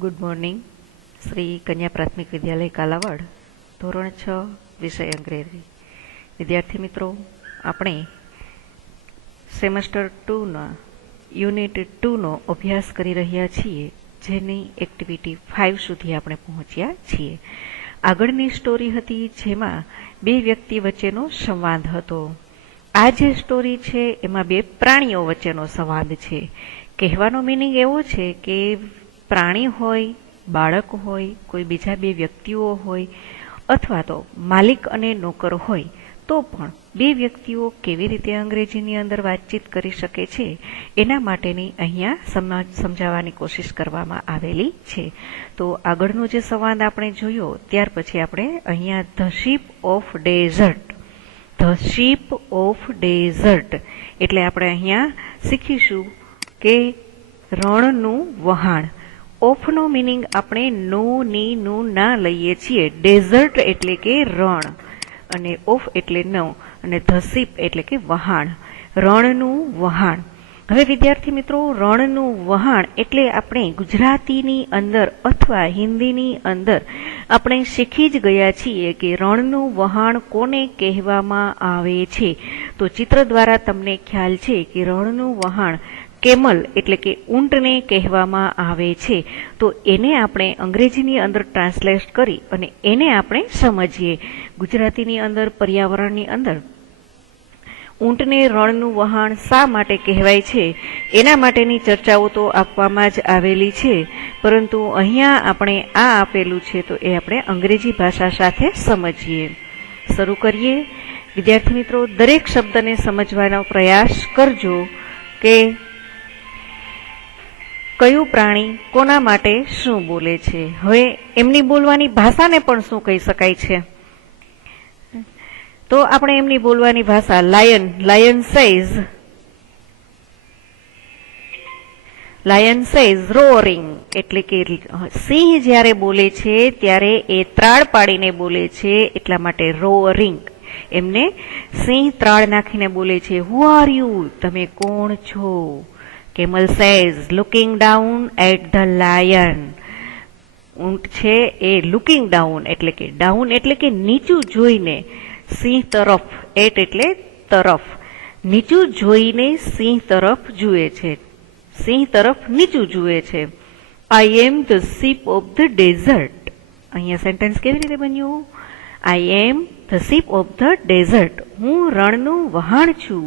Good morning. Shri કન્યા પ્રાથમિક વિદ્યાલય કાલાવાડ, ધોરણ 6, વિષય અંગ્રેજી. વિદ્યાર્થી મિત્રો, આપણે સેમેસ્ટર 2ના યુનિટ 2નો અભ્યાસ કરી રહ્યા છીએ, જેની એક્ટિવિટી 5 સુધી આપણે પહોંચ્યા છીએ. આગળની સ્ટોરી હતી જેમાં બે વ્યક્તિ વચ્ચેનો સંવાદ હતો. આ જે સ્ટોરી છે એમાં બે પ્રાણીઓ વચ્ચેનો સંવાદ છે. કહેવાનો મિનિંગ એવો છે કે પ્રાણી હોય, બાળક હોય, કોઈ બીજા બે વ્યક્તિઓ હોય, અથવા તો માલિક અને નોકર હોય, તો પણ બે વ્યક્તિઓ કેવી રીતે અંગ્રેજીની અંદર વાતચીત કરી શકે છે એના માટેની અહીંયા સમજાવવાની કોશિશ કરવામાં આવેલી છે. તો આગળનો જે સંવાદ આપણે જોયો ત્યાર પછી આપણે અહીંયા the ship of desert, the ship of desert એટલે આપણે અહીંયા શીખીશું કે રણનું વહાણ. ઓફનો મિનિંગ આપણે નો ની નું ના લઈએ છીએ. ડેઝર્ટ એટલે કે રણ અને ઓફ એટલે ન અને ધ શીપ એટલે કે વહાણ, રણનું વહાણ. હવે વિદ્યાર્થી મિત્રો, રણનું વહાણ એટલે આપણે ગુજરાતીની અંદર અથવા હિન્દીની અંદર આપણે શીખી જ ગયા છીએ કે રણનું વહાણ કોને કહેવામાં આવે છે. તો ચિત્ર દ્વારા તમને ખ્યાલ છે કે રણનું વહાણ કેમલ એટલે કે ઊંટને કહેવામાં આવે છે. તો એને આપણે અંગ્રેજીની અંદર ટ્રાન્સલેટ કરી અને એને આપણે સમજીએ. ગુજરાતીની અંદર, પર્યાવરણની અંદર ઊંટને રણનું વહાણ શા માટે કહેવાય છે એના માટેની ચર્ચાઓ તો આપવામાં જ આવેલી છે, પરંતુ અહીંયા આપણે આ આપેલું છે તો એ આપણે અંગ્રેજી ભાષા સાથે સમજીએ. શરૂ કરીએ. વિદ્યાર્થી મિત્રો, દરેક શબ્દને સમજવાનો પ્રયાસ કરજો કે કયું પ્રાણી કોના માટે શું બોલે છે. હવે એમની બોલવાની ભાષાને પણ શું કહી શકાય છે, તો આપણે એમની બોલવાની ભાષા લાયન સેઝ રોરિંગ એટલે કે સિંહ જ્યારે બોલે છે ત્યારે એ ત્રાળ પાડીને બોલે છે, એટલા માટે રોરિંગ. એમને સિંહ ત્રાળ નાખીને બોલે છે. હુ આર યુ, તમે કોણ છો. Camel says, looking down at the lion. ઊંટ છે એ looking down એટલે કે નીચું જોઈને સિંહ તરફ, એટ એટલે તરફ, નીચું જોઈને સિંહ તરફ જુએ છે, સિંહ તરફ નીચું જુએ છે. I am the sheep of the desert. અહીંયા સેન્ટેન્સ કેવી રીતે બન્યું? I am the sheep of the desert. હું રણનું વહાણ છું.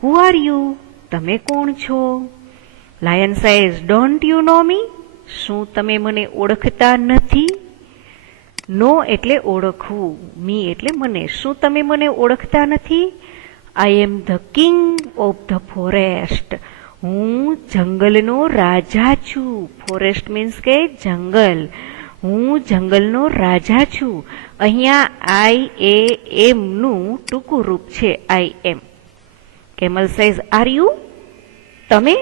Who are you? તમે કોણ છો? Lion says, don't you know me? શું તમે મને ઓળખતા નથી? નો એટલે ઓળખવું, મી એટલે મને. શું તમે મને ઓળખતા નથી? I am the king of the forest. હું જંગલનો રાજા છું. ફોરેસ્ટ મીન્સ કે જંગલ. હું જંગલનો રાજા છું. અહીંયા I am નું ટૂંકું રૂપ છે I am. Camel says, are you? તમે?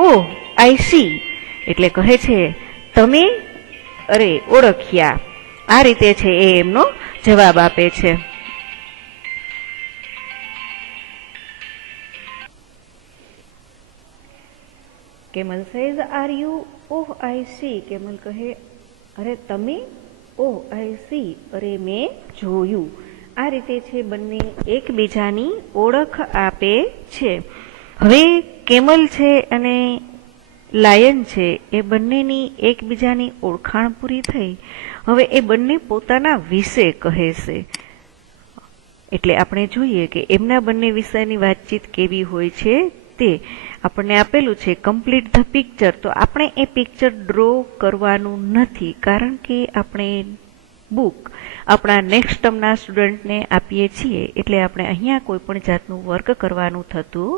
ઓહ, આઈ સી એટલે કહે છે તમે, અરે ઓળખ્યા. આ રીતે છે એ એમનો જવાબ આપે છે. Camel says are you? Oh I C. Camel કહે અરે તમે? ઓહ આઈ સી, અરે મેં જોયું. આ રીતે છે બંને એકબીજાની ઓળખ આપે છે. હવે કેમલ છે અને લાયન છે એ બંનેની એકબીજાની ઓળખાણ પૂરી થઈ. હવે એ બંને પોતાના વિશે કહે છે. એટલે આપણે જોઈએ કે એમના બંને વિષયની વાતચીત કેવી હોય છે તે આપણને આપેલું છે. Complete the picture. તો આપણે એ પિક્ચર ડ્રો કરવાનું નથી, કારણ કે આપણે બુક આપણા નેક્સ્ટ ટર્મના સ્ટુડન્ટને આપીએ છીએ, એટલે આપણે અહીંયા કોઈ પણ જાતનું વર્ક કરવાનું થતું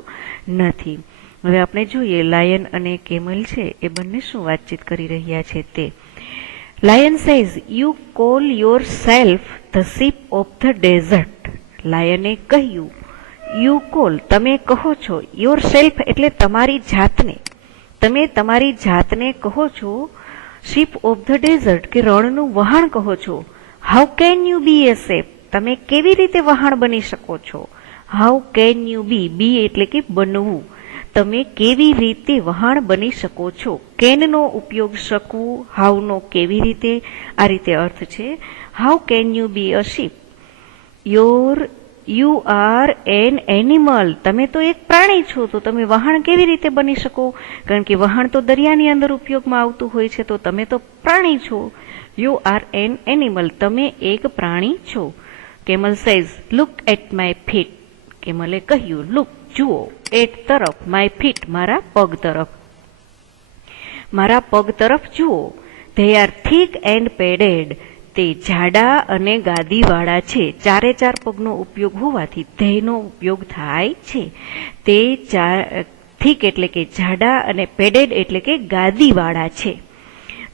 નથી. હવે આપણે જોઈએ લાયન અને કેમલ છે એ બંને શું વાતચીત કરી રહ્યા છે તે. Lion says, you call yourself the ship of the desert. લાયને કહ્યું, યુ કોલ તમે કહો છો, યોર સેલ્ફ એટલે તમારી જાતને, તમે તમારી જાતને કહો છો, શીપ ઓફ ધ ડેઝર્ટ કે રણનું વહાણ કહો છો. How can you be a ship, તમે કેવી રીતે વહાણ બની શકો છો. હાઉ કેન યુ બી એટલે કે બનવું. તમે કેવી રીતે વહાણ બની શકો છો. કેનનો ઉપયોગ શકવું, હાઉનો કેવી રીતે, આ રીતે અર્થ છે. How can you be a ship? You are an animal. તમે તો એક પ્રાણી છો, તો તમે વહાણ કેવી રીતે બની શકો? કારણ કે વહાણ તો દરિયાની અંદર ઉપયોગમાં આવતું હોય છે, તો તમે તો પ્રાણી છો. You are an animal. તમે એક પ્રાણી છો. Camel says look at my feet. કેમલે કહ્યું લુક જુઓ, એટ તરફ, માય ફીટ મારા પગ તરફ, મારા પગ તરફ જુઓ. They are thick and padded. તે જાડા અને ગાદીવાળા છે. ચારે ચાર પગનો ઉપયોગ હોવાથી ધેયનો ઉપયોગ થાય છે. તે થીક એટલે કે જાડા અને પેડેડ એટલે કે ગાદીવાળા છે.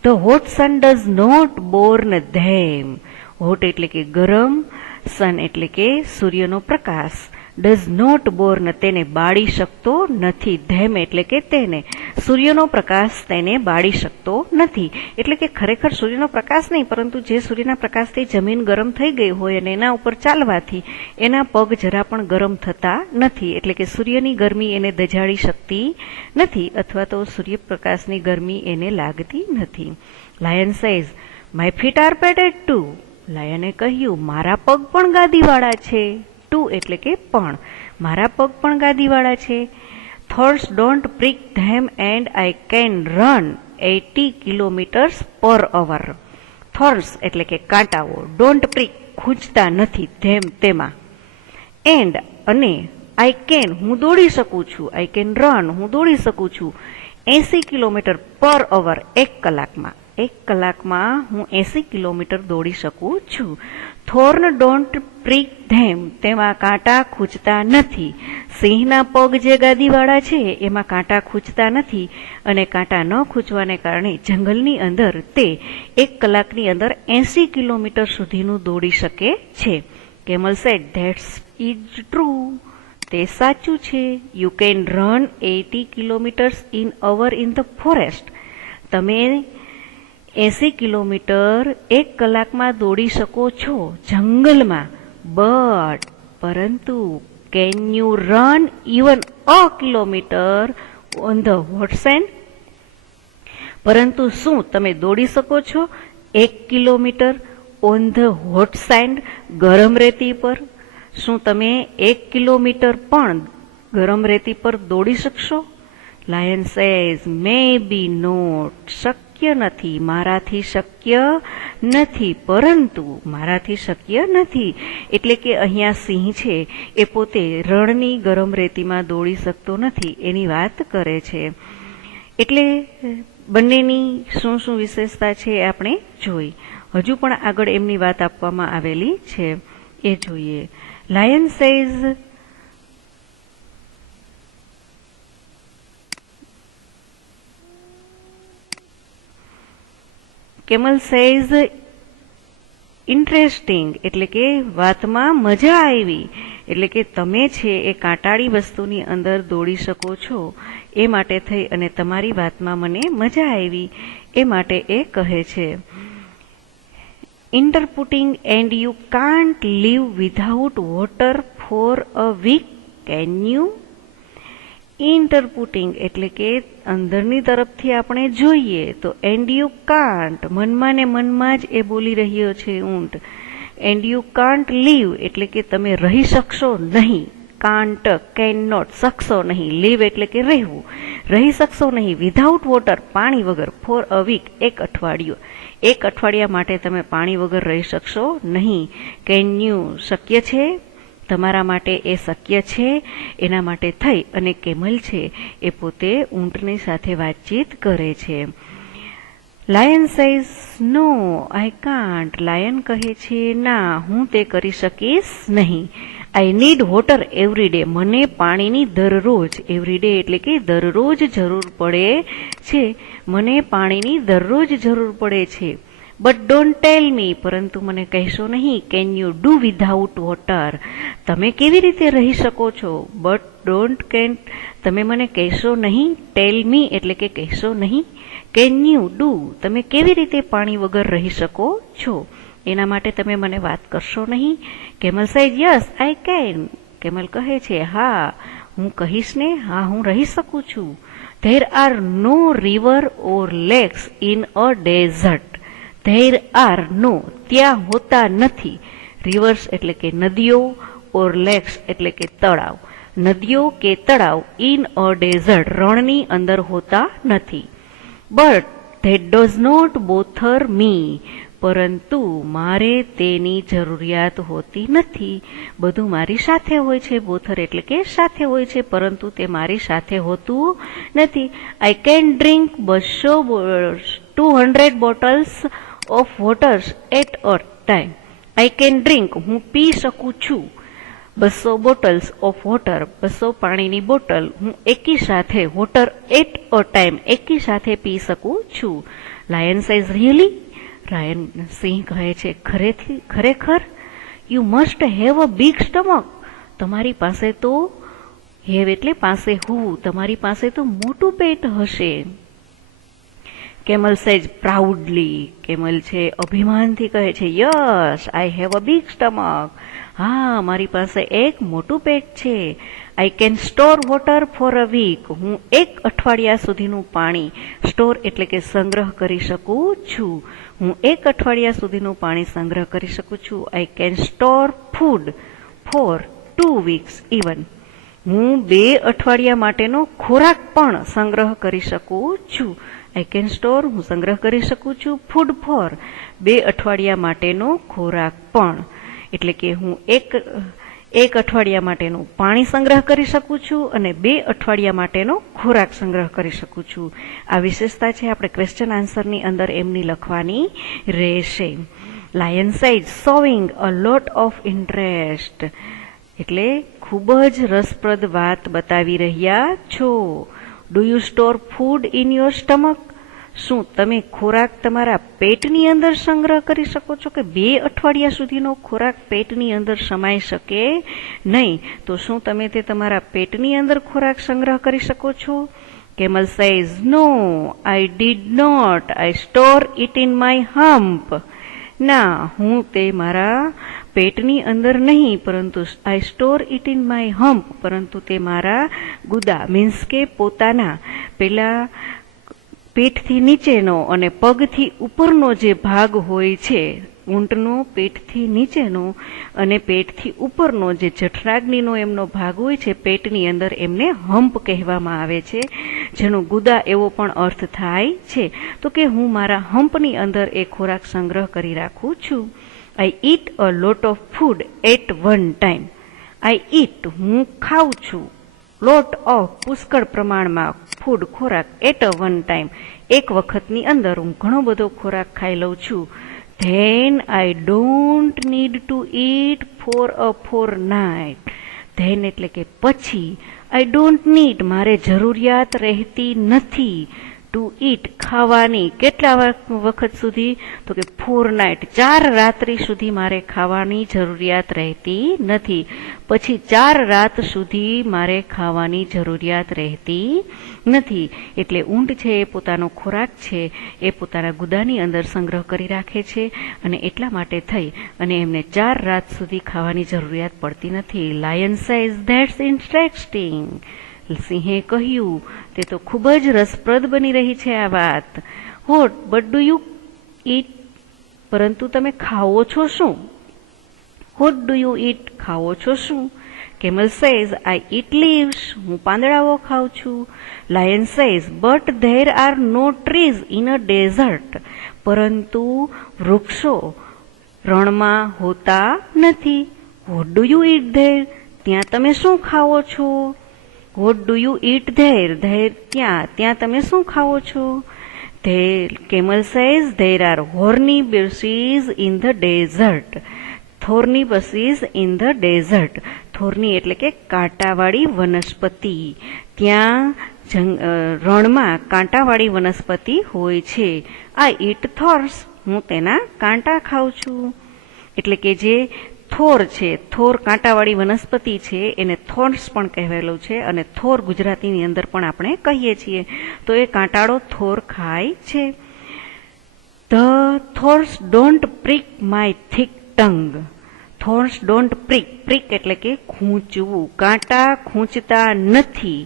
The hot sun does not burn them. Hot એટલે કે ગરમ, સન એટલે કે સૂર્યનો પ્રકાશ, ડઝ નોટ બોર્ન તેને બાળી શકતો નથી, ધેમ એટલે કે તેને, સૂર્યનો પ્રકાશ તેને બાળી શકતો નથી. એટલે કે ખરેખર સૂર્યનો પ્રકાશ નહીં, પરંતુ જે સૂર્યના પ્રકાશથી જમીન ગરમ થઈ ગઈ હોય અને એના ઉપર ચાલવાથી એના પગ જરા પણ ગરમ થતા નથી. એટલે કે સૂર્યની ગરમી એને દજાડી શકતી નથી, અથવા તો સૂર્યપ્રકાશની ગરમી એને લાગતી નથી. Lion says my feet are padded too. લાયને કહ્યું મારા પગ પણ ગાદીવાળા છે. ટુ એટલે કે પણ, મારા પગ પણ ગાદીવાળા છે. Thorns don't prick them and I can run 80 kilometres per hour. થોર્સ એટલે કે કાંટાઓ, ડોન્ટ પ્રિક ખૂંચતા નથી, ધેમ તેમાં, એન્ડ અને, આઈ કેન હું દોડી શકું છું, આઈ કેન રન હું દોડી શકું છું 80 કિલોમીટર પર અવર, એક કલાકમાં. એક કલાકમાં હું 80 કિલોમીટર દોડી શકું છું. થોર્ન ડોન્ટ પ્રિક ધેમ, તેમાં કાંટા ખૂંચતા નથી. સિંહના પગ જે ગાદીવાળા છે એમાં કાંટા ખૂંચતા નથી, અને કાંટા ન ખૂંચવાને કારણે જંગલની અંદર તે એક કલાકની અંદર 80 કિલોમીટર સુધીનું દોડી શકે છે. Camel said that's is true. તે સાચું છે. You can run 80 kilometres in hour in the forest. તમે 80 કિલોમીટર એક કલાકમાં દોડી શકો છો જંગલમાં. બટ પરંતુ can you run even a kilometre on the hot send? પરંતુ શું તમે દોડી શકો છો 1 kilometre on the hot send, ગરમ રેતી પર? શું તમે 1 કિલોમીટર પણ ગરમ રેતી પર દોડી શકશો? Lion says may be not. શક્ય નથી, મારાથી શક્ય નથી, પરંતુ મારાથી શક્ય નથી. એટલે કે અહીંયા સિંહ છે એ પોતે રણની ગરમ રેતીમાં દોડી શકતો નથી, એની વાત કરે છે. એટલે બંનેની શું શું વિશેષતા છે એ આપણે જોઈ. હજુ પણ આગળ એમની વાત આપવામાં આવેલી છે, એ જોઈએ. Lion says camel says interesting એટલે કે વાતમાં મજા આવી. એટલે કે તમે છે એ કાંટાળી વસ્તુની અંદર દોડી શકો છો, એ માટે થઈ અને તમારી વાતમાં મને મજા આવી, એ માટે એ કહે છે. Interrupting and you can't live without water for a week, can you? Interrupting એટલે કે અંદરની તરફથી આપણે જોઈએ તો એન્ડ યુ કાન્ટ, મનમાં ને મનમાં જ એ બોલી રહ્યો છે ઊંટ. એન્ડ યુ કાન્ટ લીવ એટલે કે તમે રહી શકશો નહીં. કાન્ટ, કેન નોટ, શકશો નહીં. લીવ એટલે કે રહેવું, રહી શકશો નહીં. વિધાઉટ વોટર, પાણી વગર. ફોર અ વીક, એક અઠવાડિયું. એક અઠવાડિયા માટે તમે પાણી વગર રહી શકશો નહીં. કેન યુ, શક્ય છે તમારા માટે, એ શક્ય છે. એના માટે થઈ અને કેમલ છે એ પોતે ઊંટની સાથે વાતચીત કરે છે. Lion says no I can't. Lion કહે છે ના, હું તે કરી શકીશ નહીં. I need water every day. મને પાણીની દરરોજ, એવરી ડે એટલે કે દરરોજ જરૂર પડે છે. મને પાણીની દરરોજ જરૂર પડે છે. બટ ડોન્ટ ટેલ મી, પરંતુ મને કહેશો નહીં. Can you do without water? તમે કેવી રીતે રહી શકો છો? બટ ડોન્ટ કેન, તમે મને કહેશો નહીં. ટેલ મી એટલે કે કહેશો નહીં. કેન યુ ડુ, તમે કેવી રીતે પાણી વગર રહી શકો છો? એના માટે તમે મને વાત કરશો નહીં. Camel says yes I can. Camel કહે છે હા, હું કહીશ ને, હા હું રહી શકું છું. There are no river or lakes in a desert. There are no, ત્યાં હોતા નથી. રિવર્સ એટલે કે નદીઓ, ઓર લેક્સ એટલે કે તળાવ. નદીઓ કે તળાવ ઇન અ ડેઝર્ટ, રણની અંદર હોતા નથી. બટ ધેટ ડઝ નોટ બોથર મી, પરંતુ મારે તેની જરૂરિયાત હોતી નથી. બધું મારી સાથે હોય છે. બોથર એટલે કે સાથે હોય છે, પરંતુ તે મારી સાથે હોતું નથી. I can drink 200 bottles of water at a time. I can drink, હું પી શકું છું. 200 બોટલ્સ ઓફ વોટર, 200 પાણીની બોટલ હું એકી સાથે, વોટર એટ અ ટાઈમ, એકી સાથે પી શકું છું. લાયન સેઝ રિયલી, રાયન સિંહ કહે છે ખરેખર. You must have a big stomach, તમારી પાસે તો, હેવ એટલે પાસે હું, તમારી પાસે તો મોટું પેટ હશે. કેમલ સેજ પ્રાઉડલી, કેમલ છે અભિમાનથી કહે છે yes I have a big stomach, હા મારી પાસે એક મોટું પેટ છે. I can store water for a week, હું એક અઠવાડિયા સુધીનું પાણી, સ્ટોર એટલે કે સંગ્રહ કરી શકું છું. હું એક અઠવાડિયા સુધીનું પાણી સંગ્રહ કરી શકું છું. આઈ can store food for 2 weeks even, હું 2 અઠવાડિયા માટેનો ખોરાક પણ સંગ્રહ કરી શકું છું. આઈ કેન સ્ટોર, હું સંગ્રહ કરી શકું છું. ફૂડ ફોર, 2 અઠવાડિયા માટેનો ખોરાક પણ, એટલે કે હું એક અઠવાડિયા માટેનું પાણી સંગ્રહ કરી શકું છું અને 2 અઠવાડિયા માટેનો ખોરાક સંગ્રહ કરી શકું છું. આ વિશેષતા છે, આપણે ક્વેશ્ચન આન્સરની અંદર એમની લખવાની રહેશે. Lion said showing a lot of interest, એટલે ખૂબ જ રસપ્રદ વાત બતાવી રહ્યા છો. Do you store food in your stomach, શું તમે ખોરાક તમારા પેટની અંદર સંગ્રહ કરી શકો છો કે 2 અઠવાડિયા સુધીનો ખોરાક પેટની અંદર સમાઈ શકે નહીં? તો શું તમે તે તમારા પેટની અંદર ખોરાક સંગ્રહ કરી શકો છો? Camel says no I did not, I store it in my hump. ના, હું તે મારા પેટની અંદર નહીં, પરંતુ I store it in my hump, પરંતુ તે મારા ગુદા, મીન્સ કે પોતાના પેલા પેટથી નીચેનો અને પગથી ઉપરનો જે ભાગ હોય છે, ઊંટનો પેટથી નીચેનો અને પેટથી ઉપરનો જે જઠરાગ્નિનો એમનો ભાગ હોય છે પેટની અંદર, એમને હમ્પ કહેવામાં આવે છે, જેનો ગુદા એવો પણ અર્થ થાય છે. તો કે હું મારા હમ્પની અંદર એ ખોરાક સંગ્રહ કરી રાખું છું. I eat a lot of food at one time. I eat, હું ખાઉં છું. લોટ ઓફ, પુષ્કળ પ્રમાણમાં, ફૂડ ખોરાક, એટ અ વન ટાઈમ, એક વખતની અંદર હું ઘણો બધો ખોરાક ખાઈ લઉં છું. Then I don't need to eat for a fortnight. Then એટલે કે પછી, આઈ ડોન્ટ નીડ, મારે જરૂરિયાત રહેતી નથી, ટુ ઈટ, ખાવાની. કેટલા વખત સુધી? તો કે 4 night, 4 રાત્રિ સુધી મારે ખાવાની જરૂરિયાત રહેતી નથી. પછી 4 રાત સુધી મારે ખાવાની જરૂરિયાત રહેતી નથી. એટલે ઊંટ છે એ પોતાનો ખોરાક છે એ પોતાના ગુદાની અંદર સંગ્રહ કરી રાખે છે અને એટલા માટે થઈ અને એમને 4 રાત સુધી ખાવાની જરૂરિયાત પડતી નથી. Lion says that's interesting. સિંહે કહ્યું તે તો ખૂબ જ રસપ્રદ બની રહી છે આ વાત. What but do you eat, પરંતુ તમે ખાઓ છો શું? વોટ ડુ યુ ઈટ, ખાઓ છો શું? Camel says I eat leaves, હું પાંદડાઓ ખાઉં છું. Lion says but there are no trees in a desert, પરંતુ વૃક્ષો રણમાં હોતા નથી. What do you eat there, ત્યાં તમે શું ખાઓ છો? What do you eat there, there ત્યાં તમે શું ખાઓ છો? Camel says there are horny bushes in the desert. Thorny bushes in the desert, thorny એટલે કે કાંટાવાળી વનસ્પતિ, ત્યાં રણમાં કાંટાવાળી વનસ્પતિ હોય છે. આઈ ઈટ થોર્સ, હું તેના કાંટા ખાઉં છું. એટલે કે જે થોર છે, થોર કાંટાવાળી વનસ્પતિ છે, એને થોર્સ પણ કહેવાયેલું છે અને થોર ગુજરાતીની અંદર પણ આપણે કહીએ છીએ. તો એ કાંટાળો થોર ખાય છે. The thorns don't prick my thick tongue, thorns don't prick. Prick એટલે કે ખૂંચવું. કાંટા ખૂંચતા નથી.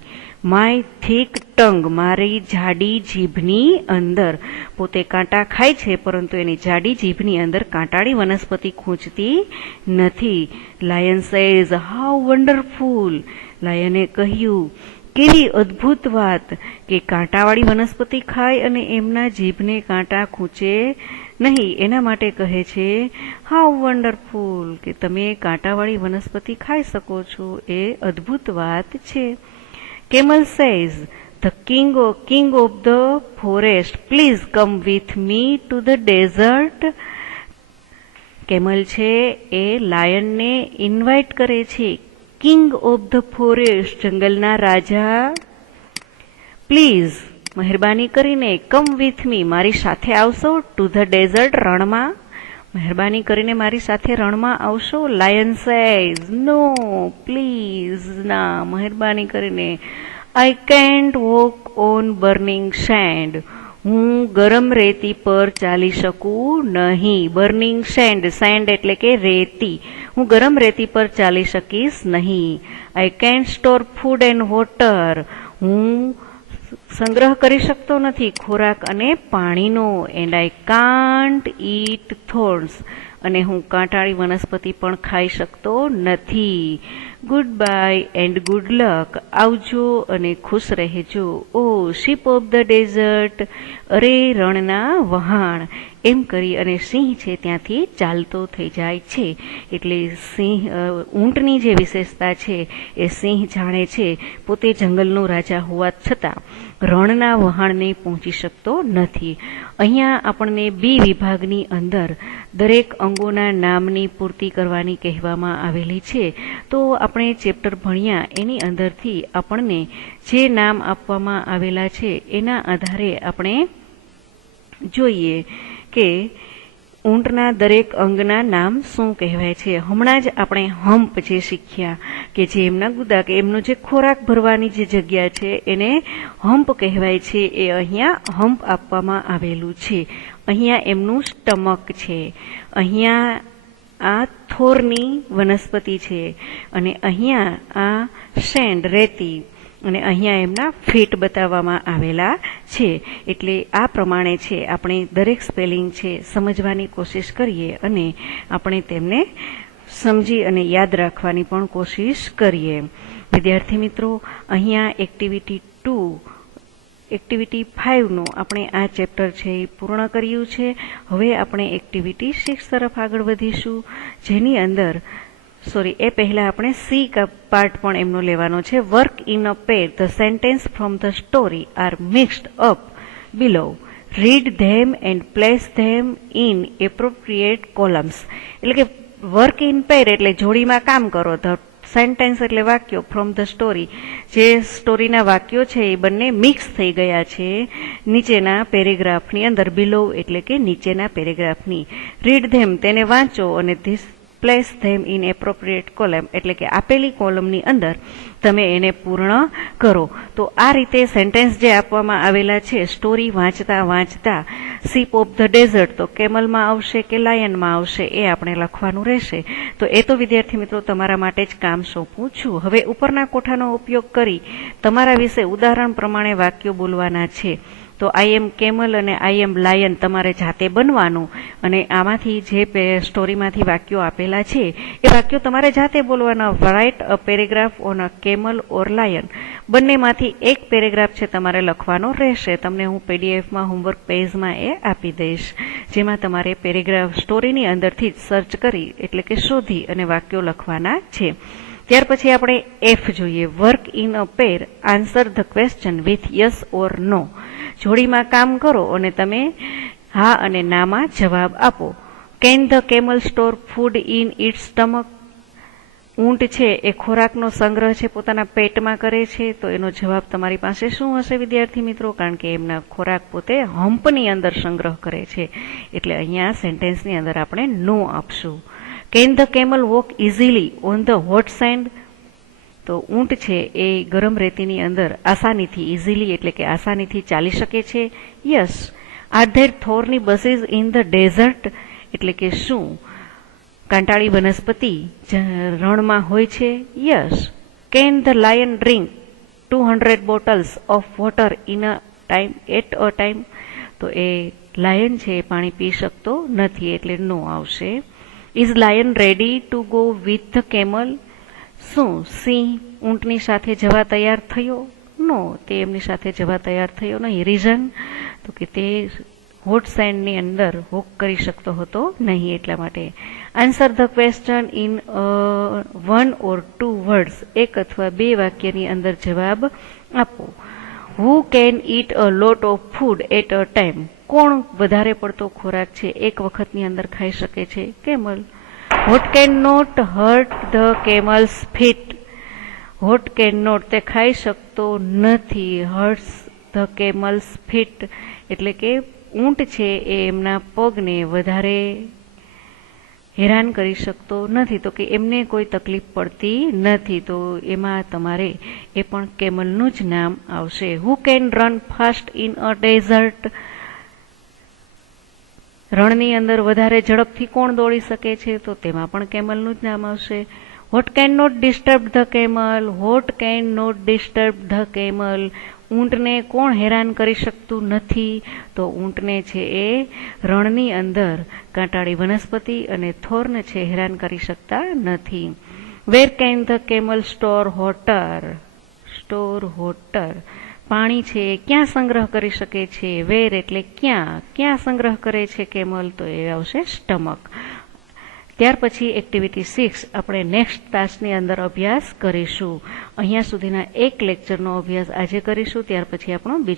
My thick tongue. મારી જાડી જીભની અંદર. પોતે કાંટા ખાય છે પરંતુ એની જાડી જીભની અંદર કાંટાળી વનસ્પતિ ખૂંચતી નથી. Lion says how wonderful. લાયને કહ્યું કેવી અદ્ભુત વાત કે કાંટાવાળી વનસ્પતિ ખાય અને એમના જીભને કાંટા ખૂંચે નહીં. એના માટે કહે છે હાઉ વન્ડરફુલ કે તમે કાંટાવાળી વનસ્પતિ ખાઈ શકો છો, એ અદ્ભુત વાત છે. Camel says the king of the forest please come with me to the desert. Camel છે એ લાયનને ઇન્વાઇટ કરે છે. કિંગ ઓફ ધ ફોરેસ્ટ જંગલના રાજા, પ્લીઝ મહેરબાની કરીને કમ વિથ મી મારી સાથે આવશો. ટુ ધ ડેઝર્ટ રણમાં. મહેરબાની કરીને મારી સાથે રણમાં આવશો. લાયન સેઝ નો પ્લીઝ ના મહેરબાની કરીને. I can't walk on burning sand. હું ગરમ રેતી પર ચાલી શકું નહીં. Burning send. સેન્ડ એટલે કે રેતી. હું ગરમ રેતી પર ચાલી શકીશ નહીં. I can't store food and water. હું સંગ્રહ કરી શકતો નથી ખોરાક અને પાણીનો. And I can't eat thorns. અને હું કાંટાળી વનસ્પતિ પણ ખાઈ શકતો નથી. Goodbye and good luck. આવજો અને ખુશ રહેજો. O sheep of the desert. અરે રણના વહાણ. એમ કરી અને સિંહ છે ત્યાંથી ચાલતો થઈ જાય છે. એટલે સિંહ ઊંટની જે વિશેષતા છે એ સિંહ જાણે છે પોતે જંગલનો રાજા હોવા છતાં રણના વહાણને પહોંચી શકતો નથી. અહીંયા આપણને બી વિભાગની અંદર દરેક અંગોના નામની પૂર્તિ કરવાની કહેવામાં આવેલી છે. તો આપણે ચેપ્ટર ભણ્યા એની અંદરથી આપણને જે નામ આપવામાં આવેલા છે એના આધારે આપણે જોઈએ કે ઊંટના દરેક અંગના નામ શું કહેવાય છે. હમણાં જ આપણે હમ્પ જે શીખ્યા કે જે એમના ગુદા કે એમનો જે ખોરાક ભરવાની જે જગ્યા છે એને હમ્પ કહેવાય છે. એ અહીંયા હમ્પ આપવામાં આવેલું છે. અહીંયા એમનું સ્ટમક છે. અહીંયા આ થોરની વનસ્પતિ છે અને અહીંયા આ સેન્ડ રેતી અને અહીંયા એમના ફીટ બતાવવામાં આવેલા છે. એટલે આ પ્રમાણે છે આપણે દરેક સ્પેલિંગ છે સમજવાની કોશિશ કરીએ અને આપણે તેમને સમજી અને યાદ રાખવાની પણ કોશિશ કરીએ. વિદ્યાર્થી મિત્રો, અહીંયા એક્ટિવિટી 5નું આપણે આ ચેપ્ટર છે એ પૂર્ણ કર્યું છે. હવે આપણે એક્ટિવિટી 6 તરફ આગળ વધીશું, જેની અંદર એ પહેલા આપણે સી પાર્ટ પણ એમનો લેવાનો છે. Work in a pair. The sentence from the story are mixed up below. Read them and place them in appropriate columns. એટલે કે વર્ક ઇન પેર એટલે જોડીમાં કામ કરો. ધ સેન્ટેન્સ એટલે વાક્યો. ફ્રોમ ધ સ્ટોરી, જે સ્ટોરીના વાક્યો છે એ બંને મિક્સ થઈ ગયા છે નીચેના પેરેગ્રાફની અંદર. બિલો એટલે કે નીચેના પેરેગ્રાફની. રીડ ધેમ તેને વાંચો અને this place them in appropriate column એટલે કે આપેલી કોલમની અંદર તમે એને પૂર્ણ કરો. તો આ રીતે સેન્ટેન્સ જે આપવામાં આવેલા છે સ્ટોરી વાંચતા વાંચતા શીપ ઓફ ધ ડેઝર્ટ તો કેમલમાં આવશે કે લાયનમાં આવશે એ આપણે લખવાનું રહેશે. તો એ તો વિદ્યાર્થી મિત્રો તમારા માટે જ કામ સોંપું છું. હવે ઉપરના કોઠાનો ઉપયોગ કરી તમારા વિશે ઉદાહરણ પ્રમાણે વાક્યો બોલવાના છે. તો આઈ એમ કેમલ અને આઈ એમ લાયન તમારે જાતે બનવાનું અને આમાંથી જે સ્ટોરીમાંથી વાક્યો આપેલા છે એ વાક્યો તમારે જાતે બોલવાના. Write a paragraph on a camel or lion. બંનેમાંથી એક પેરેગ્રાફ છે તમારે લખવાનો રહેશે. તમને હું પીડીએફમાં હોમવર્ક પેજમાં એ આપી દઈશ, જેમાં તમારે પેરેગ્રાફ સ્ટોરીની અંદરથી જ સર્ચ કરી એટલે કે શોધી અને વાક્યો લખવાના છે. ત્યાર પછી આપણે એફ જોઈએ. Work in a pair. Answer the question with yes or no. જોડીમાં કામ કરો અને તમે હા અને નામાં જવાબ આપો. Can the camel store food in its stomach. ઊંટ છે એ ખોરાકનો સંગ્રહ છે પોતાના પેટમાં કરે છે. તો એનો જવાબ તમારી પાસે શું હશે વિદ્યાર્થી મિત્રો? કારણ કે એમના ખોરાક પોતે હમ્પની અંદર સંગ્રહ કરે છે એટલે અહીંયા સેન્ટેન્સની અંદર આપણે નો આપશું. Can the camel walk easily on the hot send. તો ઊંટ છે એ ગરમ રેતીની અંદર આસાનીથી, ઇઝીલી એટલે કે આસાનીથી ચાલી શકે છે. Yes. Are there thorny bushes in the desert એટલે કે શું કાંટાળી વનસ્પતિ રણમાં હોય છે? Yes. Can the lion drink 200 bottles of water in a time at a time? તો એ લાયન છે એ પાણી પી શકતો નથી, એટલે નો આવશે. Is lion ready to go with the camel? શું સિંહ ઊંટની સાથે જવા તૈયાર થયો? નો, તે એમની સાથે જવા તૈયાર થયો નહીં. રીઝન? તો કે તે હોટ સેન્ડની અંદર વોક કરી શકતો હતો નહીં, એટલા માટે. Answer the question in 1 or 2 words. 1 અથવા 2 વાક્યની અંદર જવાબ આપો. Who can eat a lot of food at a time? કોણ વધારે પડતો ખોરાક છે એક વખતની અંદર ખાઈ શકે છે? Camel. What can not hurt the camel's feet? What can not, તે ખાઈ શકતો નથી. હર્ટ્સ ધ કેમલ્સ ફીટ એટલે કે ઊંટ છે એ એમના પગને વધારે હેરાન કરી શકતો નથી, તો કે એમને કોઈ તકલીફ પડતી નથી. તો એમાં તમારે એ પણ કેમલનું જ નામ આવશે. Who can run fast in a desert? રણની અંદર વધારે ઝડપથી કોણ દોડી શકે છે? તો તેમાં પણ કેમલનું જ નામ આવશે. What can not disturb the camel? What can not disturb the camel? ઊંટને કોણ હેરાન કરી શકતું નથી? તો ઊંટને છે એ રણની અંદર કાંટાળી વનસ્પતિ અને થોર્ન છે હેરાન કરી શકતા નથી. Where can the camel store water? Store water, પાણી છે ક્યાં સંગ્રહ કરી શકે છે? વેર એટલે ક્યાં, ક્યાં સંગ્રહ કરે છે કેમલ? તો એ આવશે સ્ટમક. ત્યાર પછી એક્ટિવિટી 6 આપણે નેક્સ્ટ ક્લાસની અંદર અભ્યાસ કરીશું. અહીંયા સુધીના એક લેક્ચરનો અભ્યાસ આજે કરીશું, ત્યાર પછી આપણો બીજો